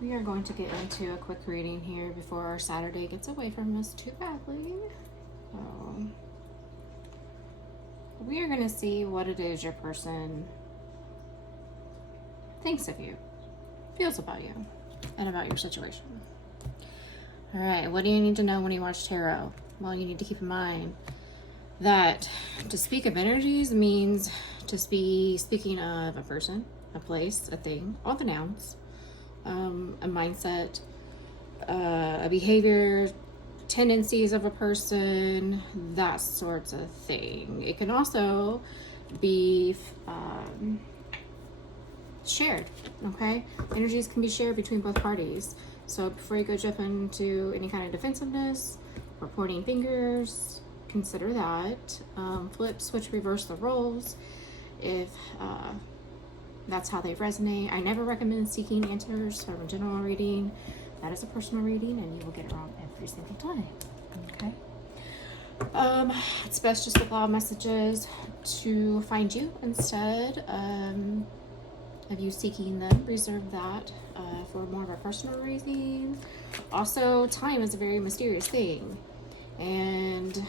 We are going to get into a quick reading here before our Saturday gets away from us too badly. So, we are going to see what it is your person thinks of you, feels about you, and about your situation. All right, what do you need to know when you watch tarot? Well, you need to keep in mind that to speak of energies means to be speaking of a person, a place, a thing, all the nouns, a mindset, a behavior, tendencies of a person, that sorts of thing. It can also be shared, okay? Energies can be shared between both parties. So before you go jump into any kind of defensiveness or pointing fingers, consider that. Flip, switch, reverse the roles if that's how they resonate. I never recommend seeking answers from a general reading. That is a personal reading and you will get it wrong every single time, okay? It's best just allow messages to find you instead of you seeking them. Reserve that for more of a personal reading. Also, time is a very mysterious thing, and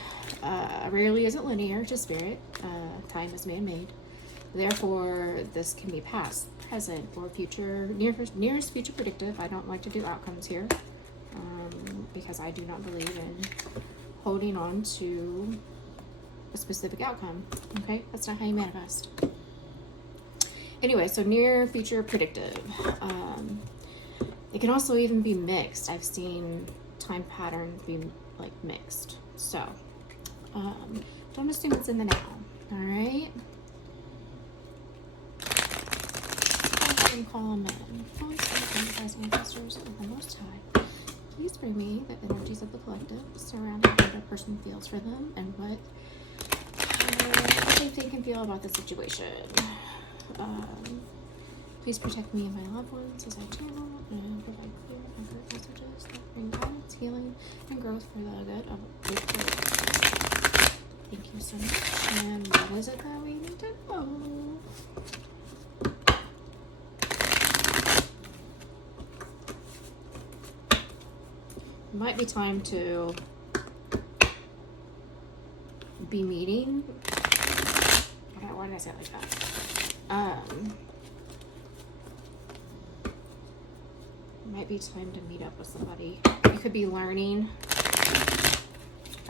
rarely is it linear to spirit. Time is man-made. Therefore, this can be past, present, or future, nearest future predictive. I don't like to do outcomes here because I do not believe in holding on to a specific outcome. Okay, that's not how you manifest. Anyway, so near future predictive. It can also even be mixed. I've seen time patterns be like mixed. So don't assume it's in the now. All right. Call them in. Holy Spirit, guys, ancestors of the Most High, please bring me the energies of the collective surrounding what a person feels for them and what they think and feel about the situation. Please protect me and my loved ones as I channel and provide clear and accurate messages that bring guidance, healing, and growth for the good of the collective. Thank you so much. And what is it that we need to know? It might be time to be meeting. Okay, why did I say it like that? It might be time to meet up with somebody. You could be learning.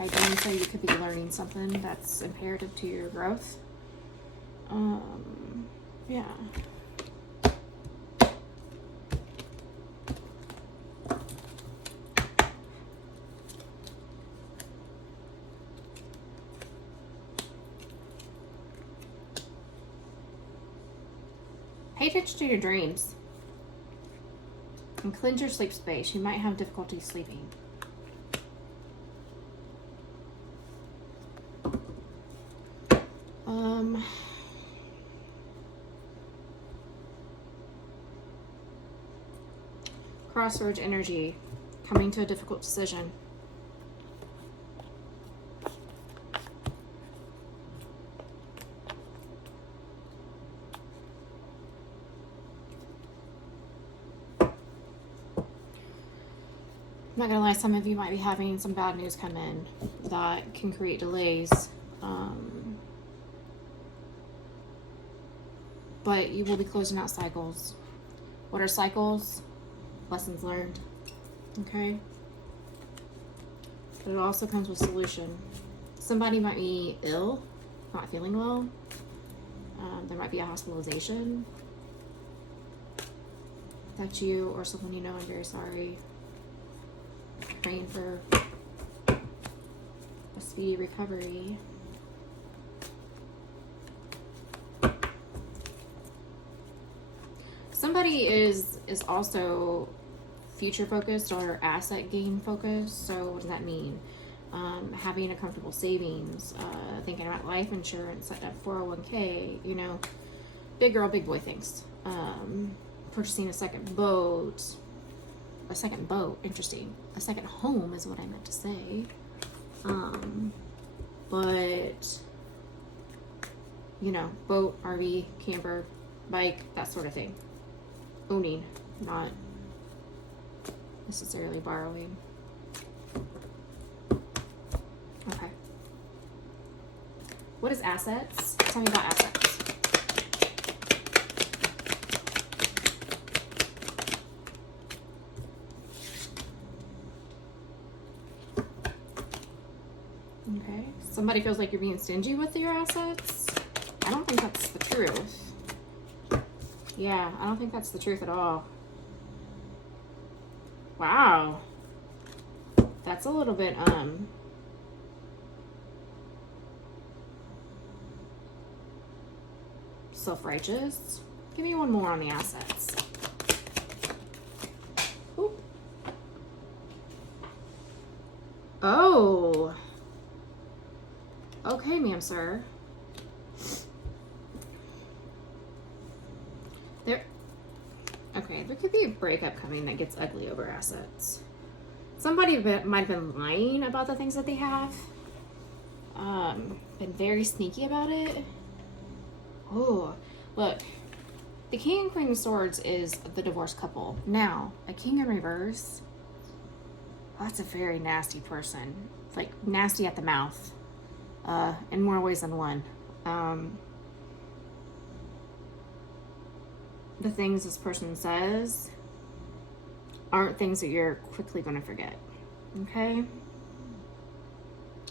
I don't say you could be learning something that's imperative to your growth. Yeah. Pay attention to your dreams and cleanse your sleep space. You might have difficulty sleeping. Crossroads energy, coming to a difficult decision. I'm not gonna lie, some of you might be having some bad news come in that can create delays. But you will be closing out cycles. What are cycles? Lessons learned. Okay? But it also comes with solution. Somebody might be ill, not feeling well. There might be a hospitalization. That's you or someone you know. I'm very sorry. Praying for a speedy recovery. Somebody is also future focused or asset gain focused. So what does that mean? Having a comfortable savings, thinking about life insurance, setting up 401k, you know, big girl, big boy things. Purchasing a second boat, interesting. A second home is what I meant to say. But, you know, boat, RV, camper, bike, that sort of thing. Owning, not necessarily borrowing. Okay. What is assets? Tell me about assets. Okay. Somebody feels like you're being stingy with your assets. I don't think that's the truth. Yeah, I don't think that's the truth at all. Wow. That's a little bit, self-righteous. Give me one more on the assets. Ooh. Oh. Okay, ma'am, sir. There could be a breakup coming that gets ugly over assets. Somebody might have been lying about the things that they have. Been very sneaky about it. Oh, look. The King and Queen of Swords is the divorced couple. Now, a King in reverse, that's a very nasty person. Like, nasty at the mouth. In more ways than one. The things this person says aren't things that you're quickly going to forget. Okay?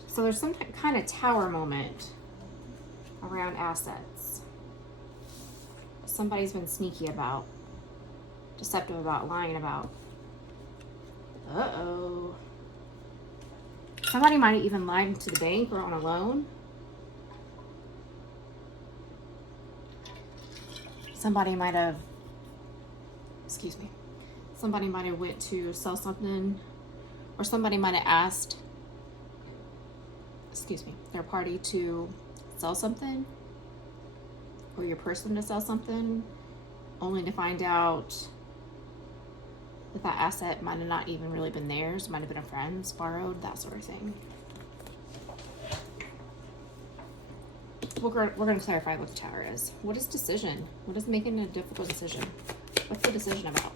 So there's some kind of tower moment around assets. Somebody's been sneaky about, deceptive about, lying about. Uh-oh. Somebody might have even lied to the bank or on a loan. Somebody might have, excuse me, somebody might have went to sell something, or somebody might have asked, excuse me, their party to sell something, or your person to sell something, only to find out that that asset might have not even really been theirs, might have been a friend's, borrowed, that sort of thing. We're going to clarify what the tower is. What is decision? What is making a difficult decision? What's the decision about?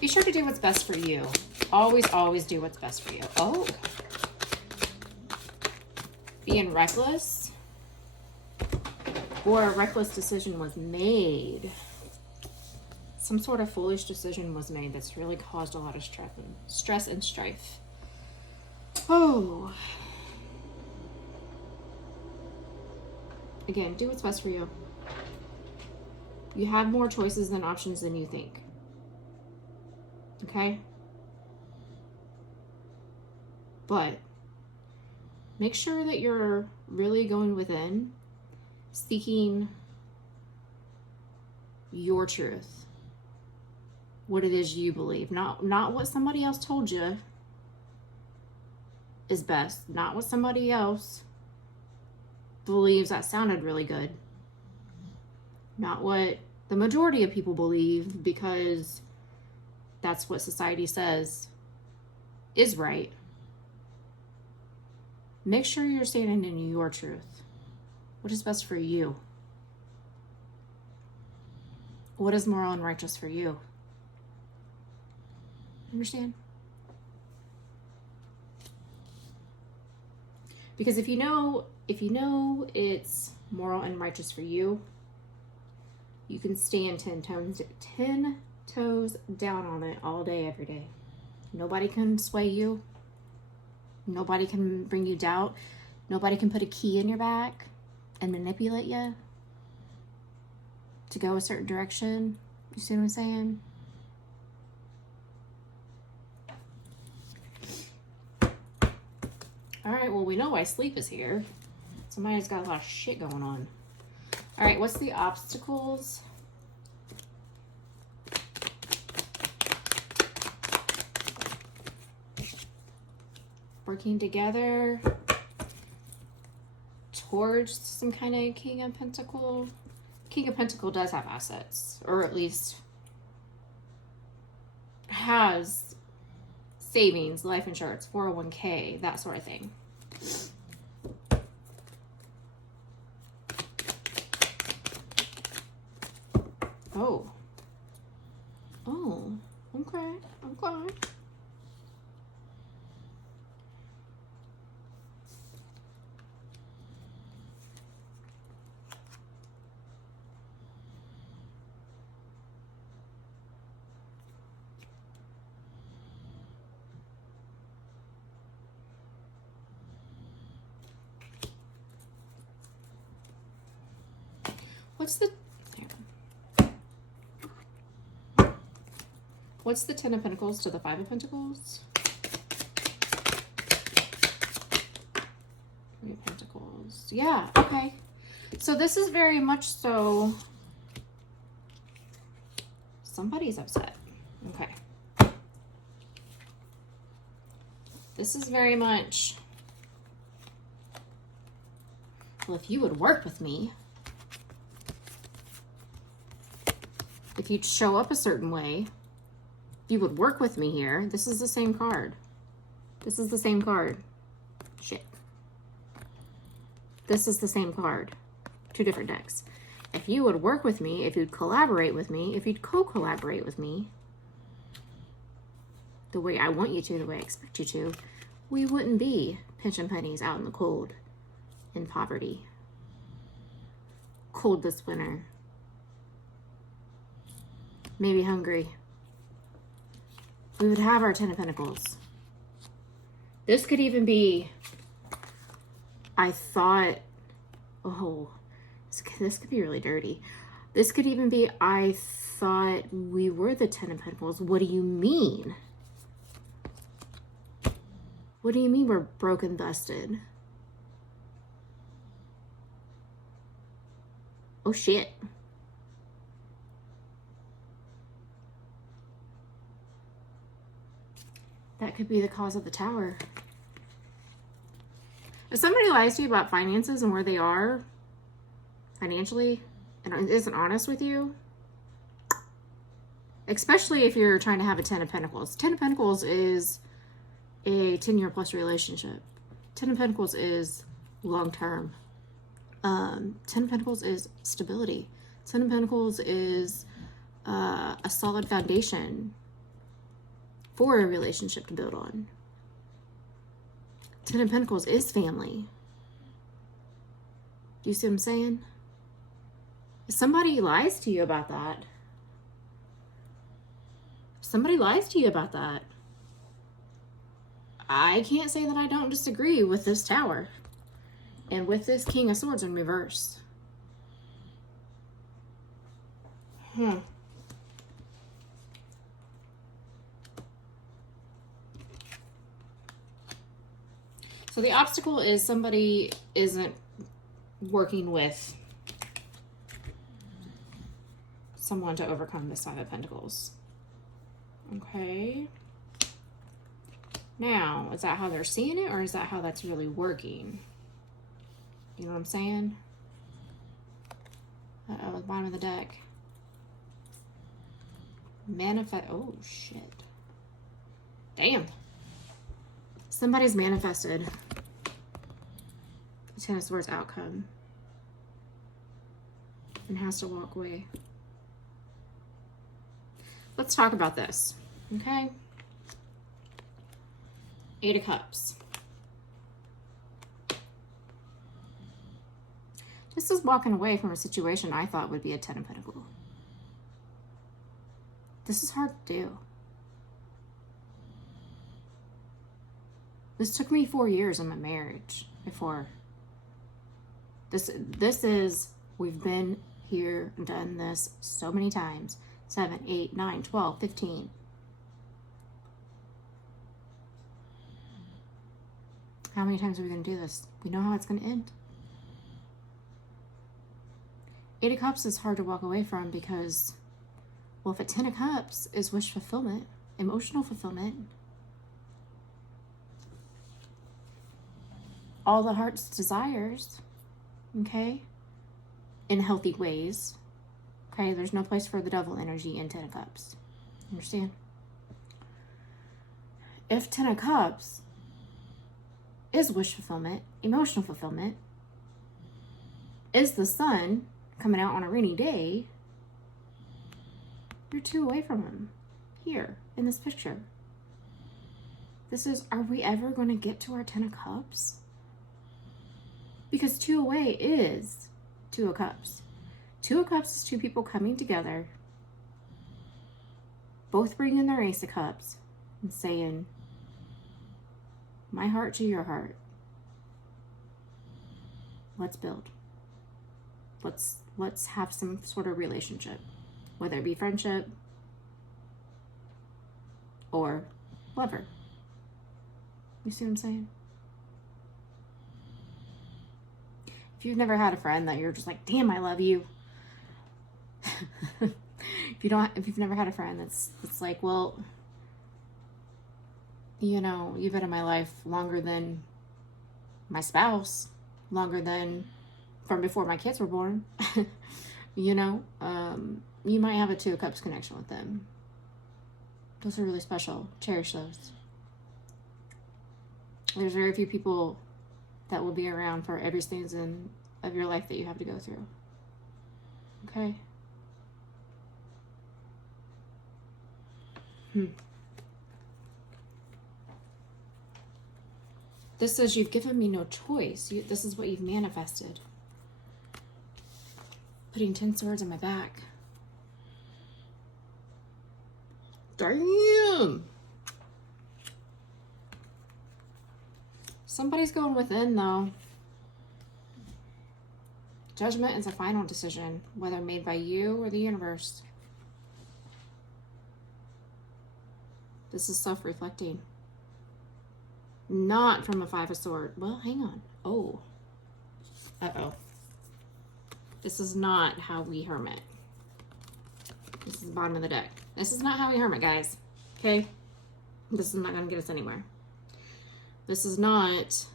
Be sure to do what's best for you. Always, always do what's best for you. Oh. Being reckless. Or a reckless decision was made. Some sort of foolish decision was made that's really caused a lot of stress and strife. Oh. Again, do what's best for you. You have more choices than options than you think. Okay? But make sure that you're really going within, seeking your truth. What it is you believe. Not what somebody else told you is best. Not what somebody else believes that sounded really good. Not what the majority of people believe because that's what society says is right. Make sure you're standing in your truth. What is best for you? What is moral and righteous for you? Understand? Because if you know it's moral and righteous for you, you can stand 10 toes down on it all day, every day. Nobody can sway you. Nobody can bring you doubt. Nobody can put a key in your back and manipulate you to go a certain direction. You see what I'm saying? All right, well, we know why sleep is here. Somebody's got a lot of shit going on. All right, what's the obstacles? Working together towards some kind of King of Pentacle. King of Pentacle does have assets, or at least has savings, life insurance, 401k, that sort of thing. Oh, let Okay. Okay. What's the Ten of Pentacles to the Five of Pentacles? Three of Pentacles. Yeah, okay. So this is very much so somebody's upset. Okay. This is very much, well, if you would work with me, if you'd show up a certain way, if you would work with me here, this is the same card. This is the same card. Shit. This is the same card. Two different decks. If you would work with me, if you'd collaborate with me, if you'd co-collaborate with me, the way I want you to, the way I expect you to, we wouldn't be pinching pennies out in the cold, in poverty. Cold this winter. Maybe hungry. We would have our Ten of Pentacles. This could even be, I thought, oh, this could be really dirty. This could even be, I thought we were the Ten of Pentacles. What do you mean? What do you mean we're broken, busted? Oh, shit. That could be the cause of the Tower. If somebody lies to you about finances and where they are financially and isn't honest with you, especially if you're trying to have a Ten of Pentacles. Ten of Pentacles is a 10-year plus relationship. Ten of Pentacles is long-term. Ten of Pentacles is stability. Ten of Pentacles is a solid foundation for a relationship to build on. Ten of Pentacles is family. Do you see what I'm saying? If somebody lies to you about that, I can't say that I don't disagree with this Tower and with this King of Swords in reverse. So the obstacle is somebody isn't working with someone to overcome this Five of Pentacles. Okay. Now, is that how they're seeing it, or is that how that's really working? You know what I'm saying? Uh-oh, the bottom of the deck. Manifest. Oh, shit. Damn. Somebody's manifested the Ten of Swords outcome and has to walk away. Let's talk about this, okay? Eight of Cups. This is walking away from a situation I thought would be a Ten of Pentacles. This is hard to do. This took me 4 years in my marriage before. This is, we've been here and done this so many times. 7, 8, 9, 12, 15. How many times are we going to do this? We know how it's going to end. Eight of Cups is hard to walk away from because, well, if a Ten of Cups is wish fulfillment, emotional fulfillment, all the heart's desires, okay, in healthy ways, okay, there's no place for the devil energy in Ten of Cups. Understand? If Ten of Cups is wish fulfillment, emotional fulfillment, is the sun coming out on a rainy day, you're 2 away from him. here in this picture. This is, are we ever going to get to our 10 of Cups? Because 2 away is 2 of Cups. 2 of Cups is 2 people coming together, both bringing their Ace of Cups and saying, my heart to your heart. Let's build. Let's have some sort of relationship, whether it be friendship or lover. You see what I'm saying? If you've never had a friend that you're just like, damn, I love you. If you've never had a friend that's like, well, you know, you've been in my life longer than my spouse, longer than from before my kids were born. You know, you might have a 2 of Cups connection with them. Those are really special. Cherish those. There's very few people that will be around for every season of your life that you have to go through. Okay? This says you've given me no choice. This is what you've manifested. Putting 10 swords on my back. Damn! Somebody's going within, though. Judgment is a final decision, whether made by you or the universe. This is self-reflecting. Not from a 5 of Swords. Well, hang on. Oh. Uh-oh. This is not how we hermit. This is the bottom of the deck. This is not how we hermit, guys. Okay? This is not going to get us anywhere. This is not...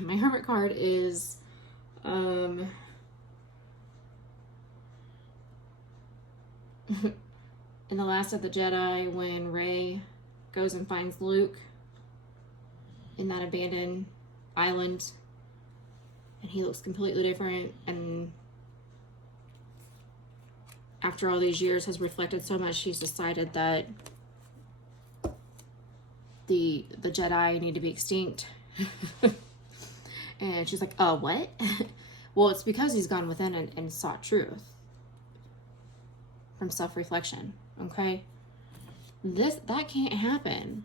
My hermit card is... in The Last of the Jedi, when Rey goes and finds Luke in that abandoned island, and he looks completely different, and after all these years has reflected so much, she's decided that the Jedi need to be extinct. And she's like, oh, what? Well, it's because he's gone within and sought truth from self-reflection. Okay? That can't happen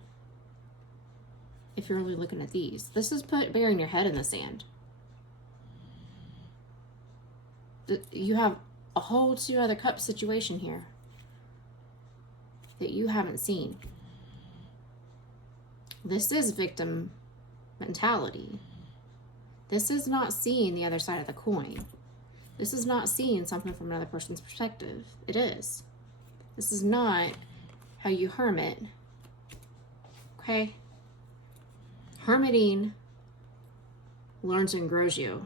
if you're only looking at these. This is burying your head in the sand. You have a whole 2 other cup situation here that you haven't seen. This is victim mentality. This is not seeing the other side of the coin. This is not seeing something from another person's perspective. It is. This is not how you hermit. Okay? Hermiting learns and grows you.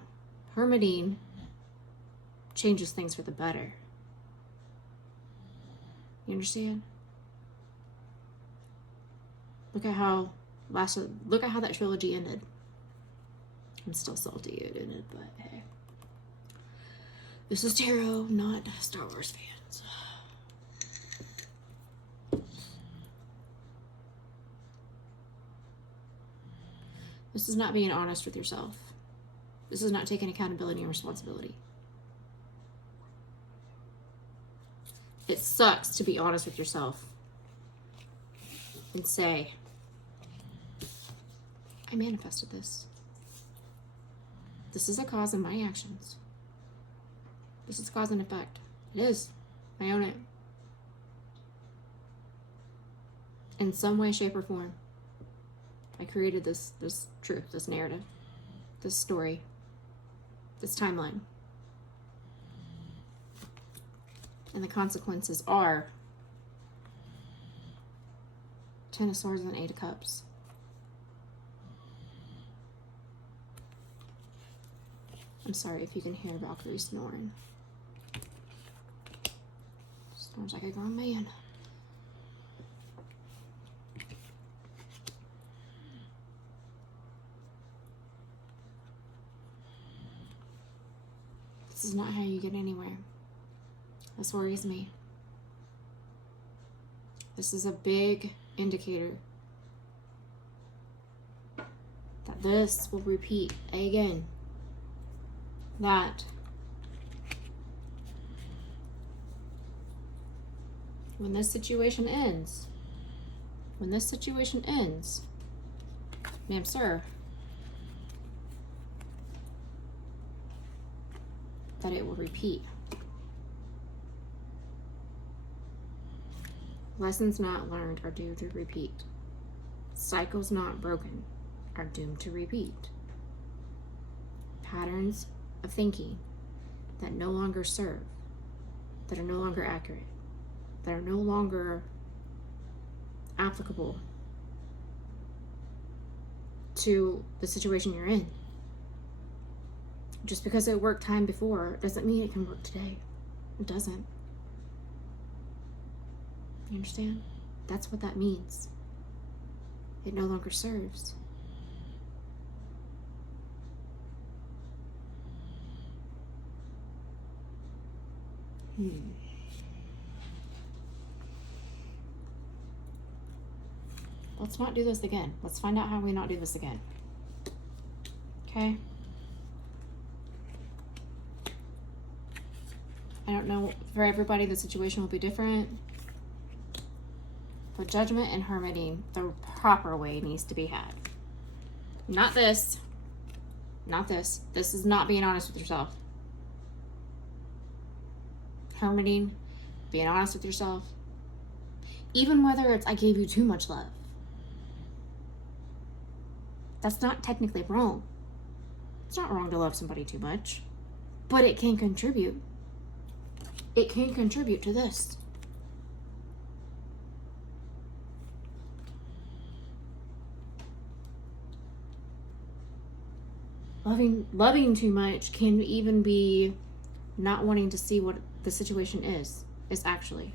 Hermiting changes things for the better. You understand? Look at how that trilogy ended. I'm still salty it ended, but hey. This is tarot, not Star Wars fans. This is not being honest with yourself. This is not taking accountability and responsibility. It sucks to be honest with yourself and say, I manifested this. This is a cause of my actions. This is cause and effect. It is. I own it. In some way, shape, or form. I created this truth, this narrative, this story, this timeline. And the consequences are 10 of Swords and 8 of Cups. I'm sorry if you can hear Valkyrie snoring. Snores like a grown man. This is not how you get anywhere. This worries me. This is a big indicator that this will repeat again. That when this situation ends, ma'am, sir, that it will repeat. Lessons not learned are due to repeat. Cycles not broken are doomed to repeat. Patterns of thinking that no longer serve, that are no longer accurate, that are no longer applicable to the situation you're in. Just because it worked time before doesn't mean it can work today. It doesn't. You understand? That's what that means. It no longer serves. Let's not do this again. Let's find out how we not do this again. Okay? I don't know, for everybody the situation will be different. But judgment and hermiting the proper way needs to be had. Not this. Not this. This is not being honest with yourself. Hermiting, being honest with yourself. Even whether it's I gave you too much love. That's not technically wrong. It's not wrong to love somebody too much. But it can contribute. It can contribute to this. Loving too much can even be not wanting to see what the situation is actually.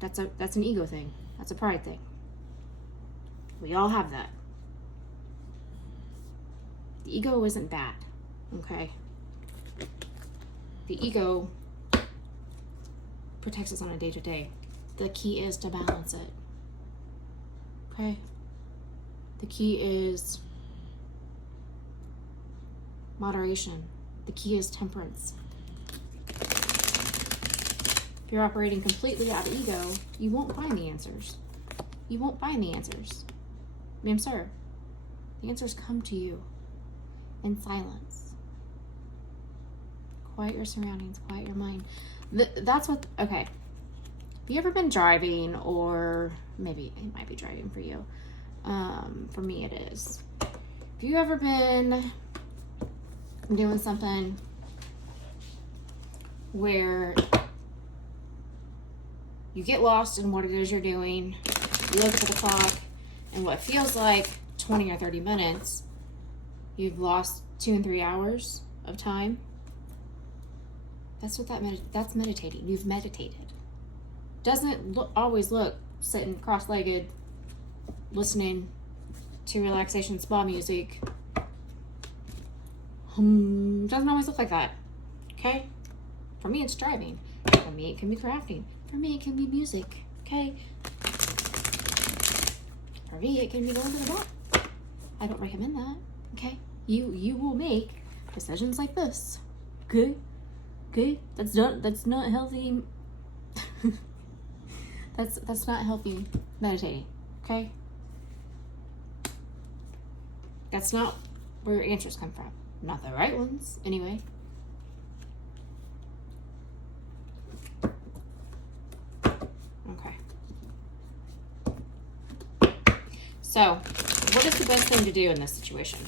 That's an ego thing. That's a pride thing. We all have that. The ego isn't bad, okay? The ego protects us on a day-to-day. The key is to balance it, okay? The key is moderation. The key is temperance. If you're operating completely out of ego, you won't find the answers. You won't find the answers. Ma'am, sir, the answers come to you in silence. Quiet your surroundings, quiet your mind. That's what, okay. Have you ever been driving, or maybe it might be driving for you. For me it is. Have you ever been doing something where you get lost in what it is you're doing, you look at the clock, and what feels like 20 or 30 minutes, you've lost 2 and 3 hours of time? That's what that's meditating. You've meditated. Doesn't always look sitting cross-legged, listening to relaxation spa music. Doesn't always look like that. Okay? For me, it's driving. For me, it can be crafting. For me, it can be music. Okay? For me, it can be going to the bar. I don't recommend that. Okay? You will make decisions like this. Okay? Okay? That's not healthy. That's not healthy meditating. Okay? That's not where your answers come from. Not the right ones, anyway. Okay. So, what is the best thing to do in this situation?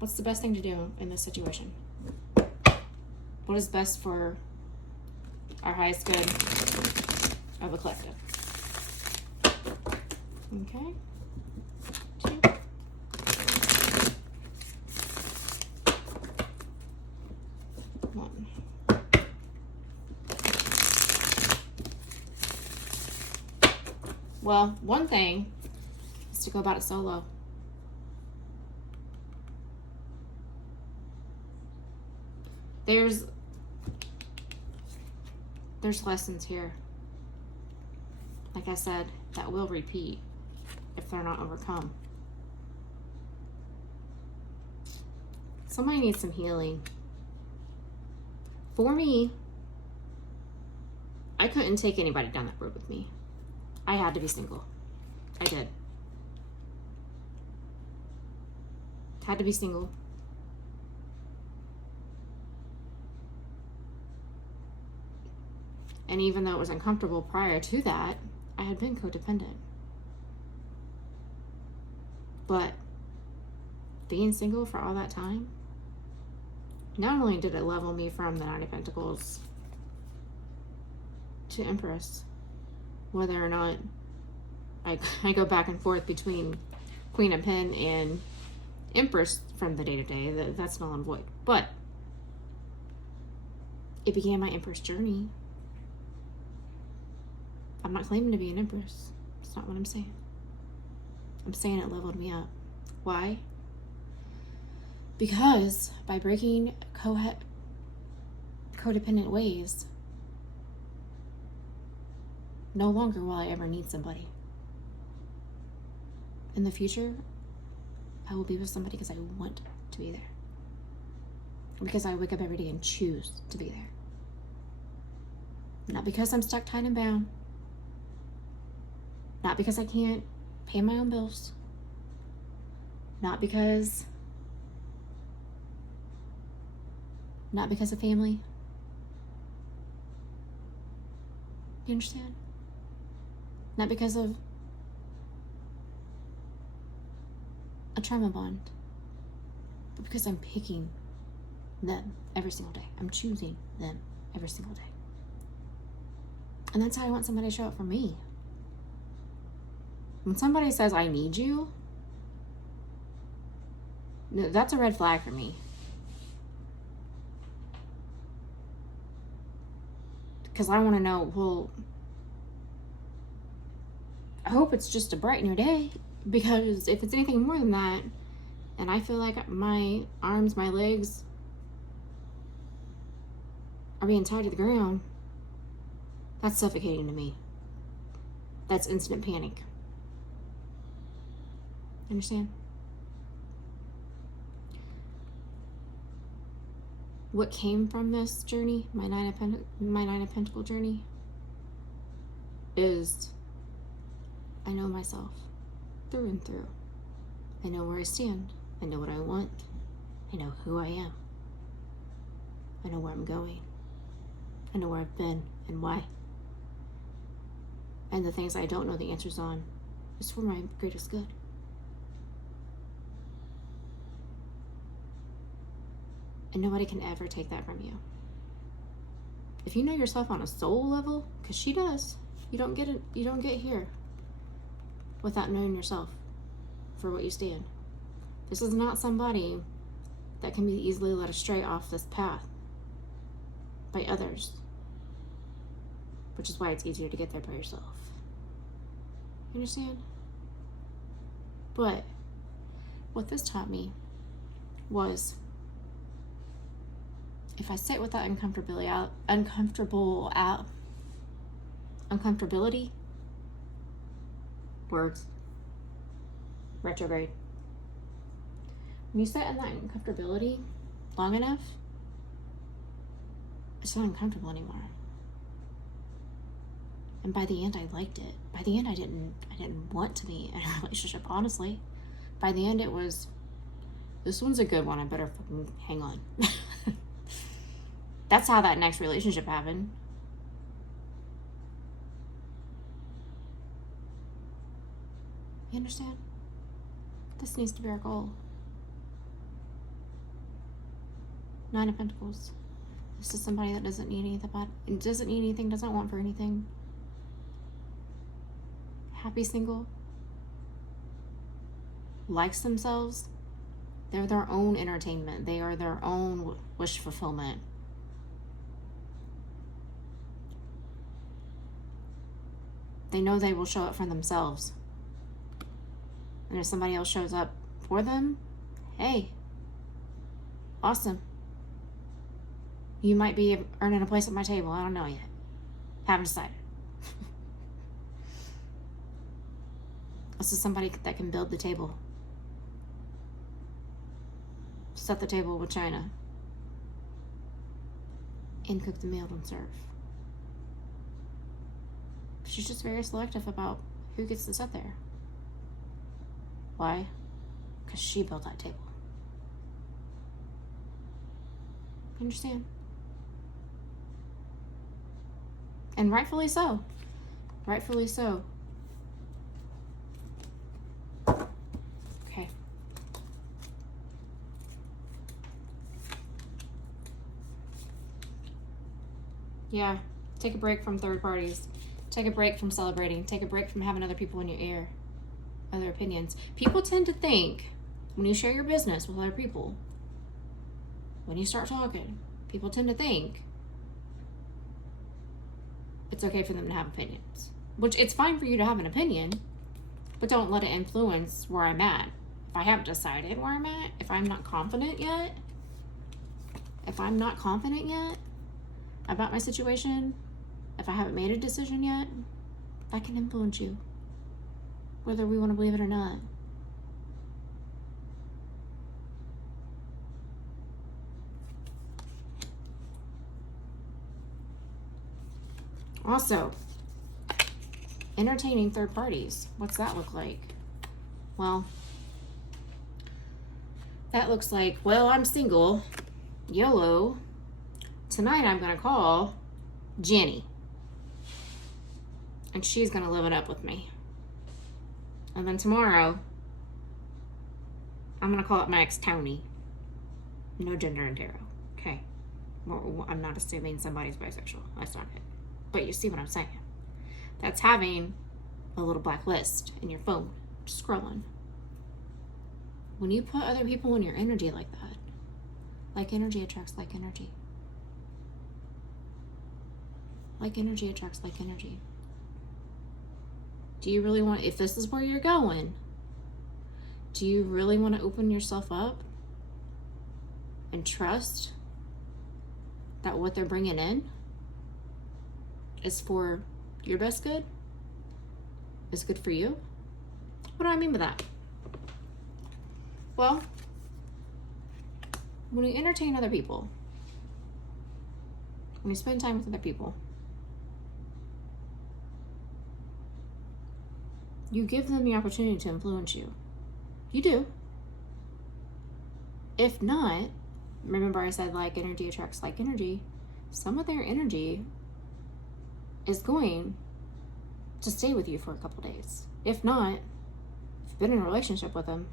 What's the best thing to do in this situation? What is best for our highest good of a collective? Okay. 2. One. Well, one thing is to go about it solo. there's lessons here. Like I said, that will repeat if they're not overcome. Somebody needs some healing. For me, I couldn't take anybody down that road with me. I had to be single. I did. Had to be single. And even though it was uncomfortable prior to that, I had been codependent. But being single for all that time, not only did it level me from the Nine of Pentacles to Empress, whether or not I go back and forth between Queen of Pen and Empress from the day-to-day, that's null and void. But it began my Empress journey. I'm not claiming to be an Empress. That's not what I'm saying. I'm saying it leveled me up. Why? Because by breaking codependent ways, no longer will I ever need somebody. In the future, I will be with somebody because I want to be there. Because I wake up every day and choose to be there. Not because I'm stuck, tied, and bound. Not because I can't pay my own bills. Not because of family. You understand? Not because of a trauma bond, but because I'm picking them every single day. I'm choosing them every single day. And that's how I want somebody to show up for me. When somebody says, I need you, that's a red flag for me. Because I want to know, well, I hope it's just to brighten your day. Because if it's anything more than that, and I feel like my arms, my legs are being tied to the ground, that's suffocating to me. That's instant panic. Understand? What came from this journey, my Nine of Pentacle journey, is I know myself through and through. I know where I stand. I know what I want. I know who I am. I know where I'm going. I know where I've been and why. And the things I don't know the answers on is for my greatest good. And nobody can ever take that from you. If you know yourself on a soul level, because she does, you don't get here without knowing yourself for what you stand. This is not somebody that can be easily led astray off this path by others, which is why it's easier to get there by yourself. You understand? But what this taught me was, if I sit with that uncomfortability, words, retrograde. When you sit in that uncomfortability long enough, it's not uncomfortable anymore. And by the end, I liked it. By the end, I didn't want to be in a relationship, honestly. By the end, it was, this one's a good one, I better fucking hang on. That's how that next relationship happened. You understand? This needs to be our goal. Nine of Pentacles. This is somebody that doesn't need anything, doesn't want for anything. Happy single. Likes themselves. They're their own entertainment. They are their own wish fulfillment. They know they will show up for themselves. And if somebody else shows up for them, hey, awesome. You might be earning a place at my table. I don't know yet. Haven't decided. This is somebody that can build the table. Set the table with China. And cook the meal and serve. She's just very selective about who gets to sit there. Why? Because she built that table. You understand? And rightfully so. Rightfully so. Okay. Yeah. Take a break from third parties. Take a break from celebrating. Take a break from having other people in your ear. Other opinions. People tend to think when you share your business with other people, when you start talking, people tend to think it's okay for them to have opinions. Which, it's fine for you to have an opinion, but don't let it influence where I'm at. If I haven't decided where I'm at, if I'm not confident yet about my situation, if I haven't made a decision yet, that can influence you, whether we want to believe it or not. Also, entertaining third parties. What's that look like? Well, that looks like, well, I'm single. YOLO. Tonight I'm going to call Jenny. And she's going to live it up with me. And then tomorrow, I'm going to call up my ex Tony. No gender in tarot. Okay. Well, I'm not assuming somebody's bisexual. That's not it. But you see what I'm saying. That's having a little black list in your phone, just scrolling. When you put other people in your energy like that, like energy attracts like energy. Like energy attracts like energy. Do you really want, if this is where you're going, do you really want to open yourself up and trust that what they're bringing in is for your best good? Is good for you? What do I mean by that? Well, when you entertain other people, when you spend time with other people, you give them the opportunity to influence you. You do. If not, remember I said like energy attracts like energy. Some of their energy is going to stay with you for a couple days. If not, if you've been in a relationship with them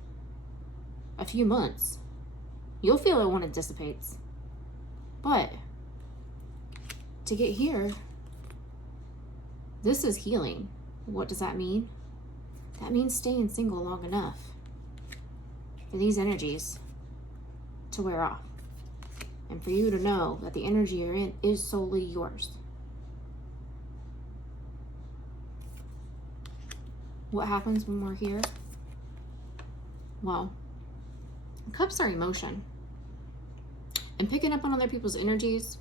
a few months, you'll feel it when it dissipates. But to get here, this is healing. What does that mean? That means staying single long enough for these energies to wear off. And for you to know that the energy you're in is solely yours. What happens when we're here? Well, cups are emotion. And picking up on other people's energies,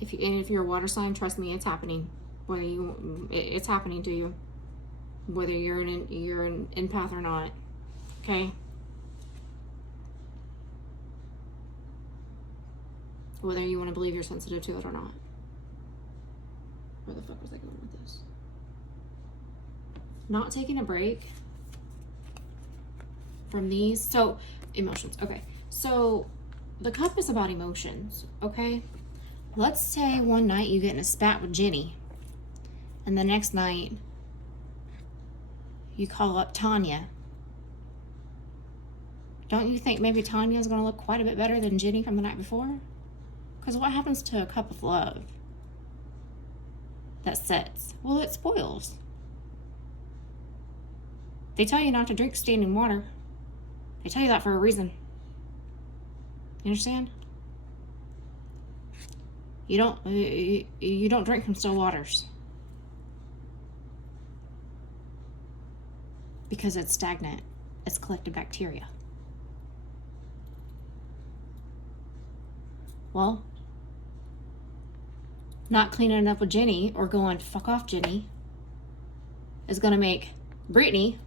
if you're a water sign, trust me, it's happening. It's happening to you. Whether you're an empath or not. Okay? Whether you want to believe you're sensitive to it or not. Where the fuck was I going with this? Not taking a break from these. So, emotions. Okay. So, the cup is about emotions. Okay? Let's say one night you get in a spat with Jenny. And the next night, you call up Tanya. Don't you think maybe Tanya's going to look quite a bit better than Jenny from the night before? Because what happens to a cup of love that sets? Well, it spoils. They tell you not to drink standing water. They tell you that for a reason. You understand? You don't drink from still waters. Because it's stagnant. It's collected bacteria. Well, not cleaning up with Jenny or going, fuck off, Jenny, is going to make Brittany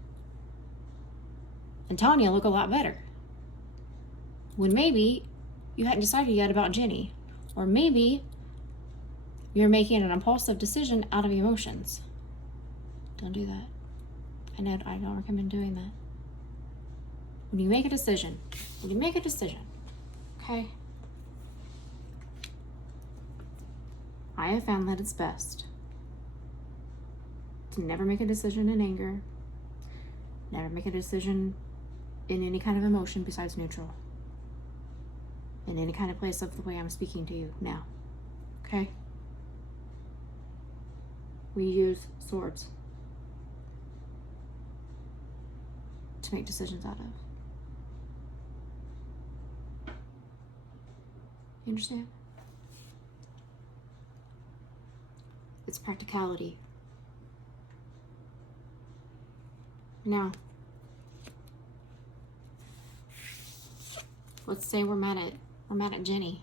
and Tanya look a lot better. When maybe you hadn't decided yet about Jenny. Or maybe you're making an impulsive decision out of emotions. Don't do that. I don't recommend doing that. When you make a decision, okay? I have found that it's best to never make a decision in anger, never make a decision in any kind of emotion besides neutral, in any kind of place of the way I'm speaking to you now, okay? We use swords to make decisions out of. You understand? It's practicality. Now, let's say we're mad at Jenny,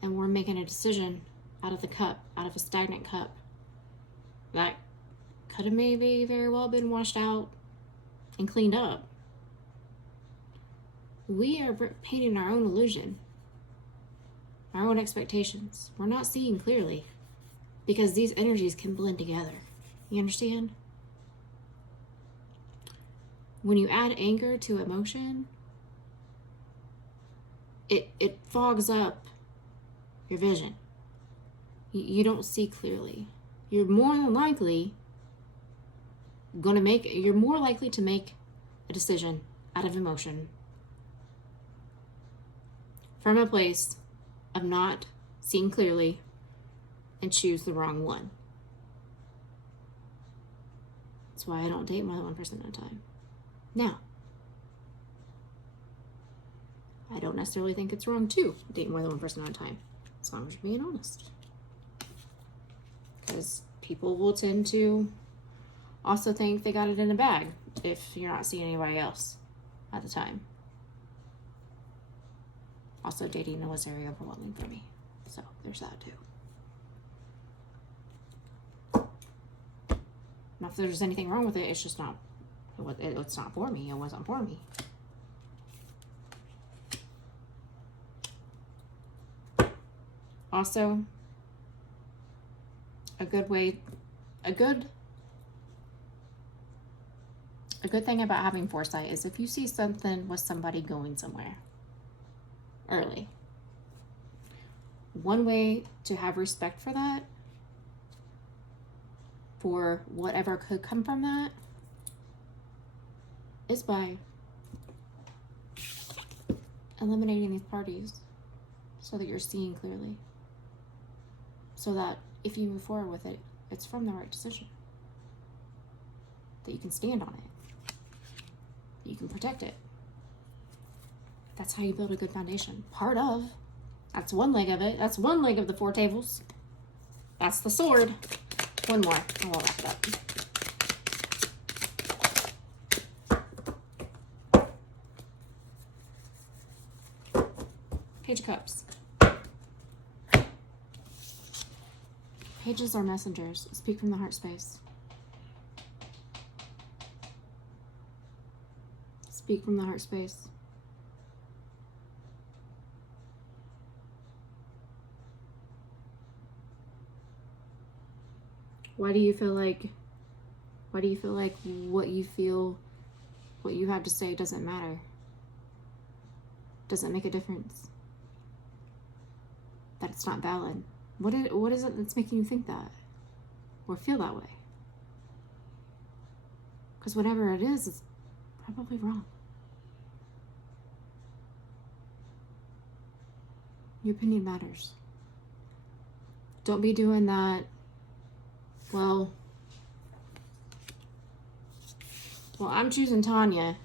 and we're making a decision out of the cup, out of a stagnant cup that could have maybe very well been washed out and cleaned up. We are painting our own illusion, our own expectations. We're not seeing clearly because these energies can blend together. You understand? When you add anger to emotion, it fogs up your vision. You don't see clearly. You're more likely to make a decision out of emotion from a place of not seeing clearly and choose the wrong one. That's why I don't date more than one person at a time. Now, I don't necessarily think it's wrong to date more than one person at a time, as long as you're being honest. Because people will tend to also think they got it in a bag if you're not seeing anybody else at the time. Also, dating was very overwhelming for me, so there's that too. Not if there's anything wrong with it, it's just not. It's not for me. It wasn't for me. Also, a good thing about having foresight is if you see something with somebody going somewhere early, one way to have respect for that, for whatever could come from that, is by eliminating these parties so that you're seeing clearly. So that if you move forward with it, it's from the right decision. That you can stand on it. That you can protect it. That's how you build a good foundation. That's one leg of it. That's one leg of the four tables. That's the sword. One more, and we'll wrap it up. Page of Cups. Pages are messengers. Speak from the heart space. Speak from the heart space. Why do you feel like what you have to say doesn't matter? Doesn't make a difference? That it's not valid? What is it that's making you think that? Or feel that way? Because whatever it is, it's probably wrong. Your opinion matters. Don't be doing that. Well, I'm choosing Tanya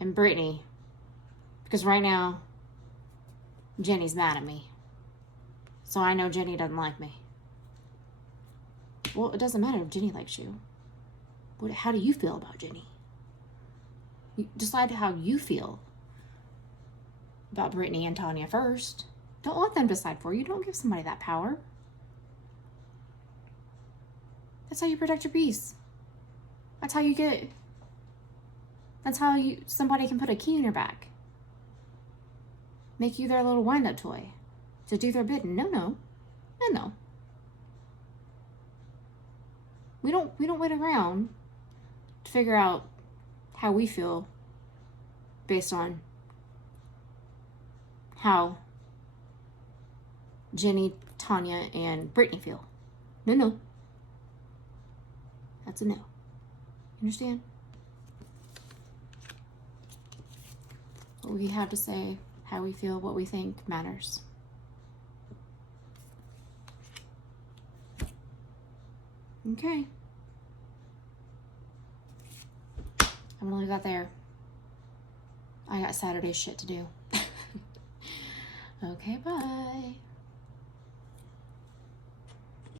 and Brittany because right now Jenny's mad at me. So I know Jenny doesn't like me. Well, it doesn't matter if Jenny likes you. How do you feel about Jenny? You decide how you feel about Brittany and Tanya first. Don't let them decide for you. Don't give somebody that power. That's how you protect your peace. That's how somebody can put a key in your back. Make you their little wind-up toy to do their bidding. No. We don't wait around to figure out how we feel based on how Jenny, Tanya, and Brittany feel. No. That's a no. You understand? What we have to say, how we feel, what we think matters. Okay. I'm gonna leave that there. I got Saturday shit to do. Okay, bye.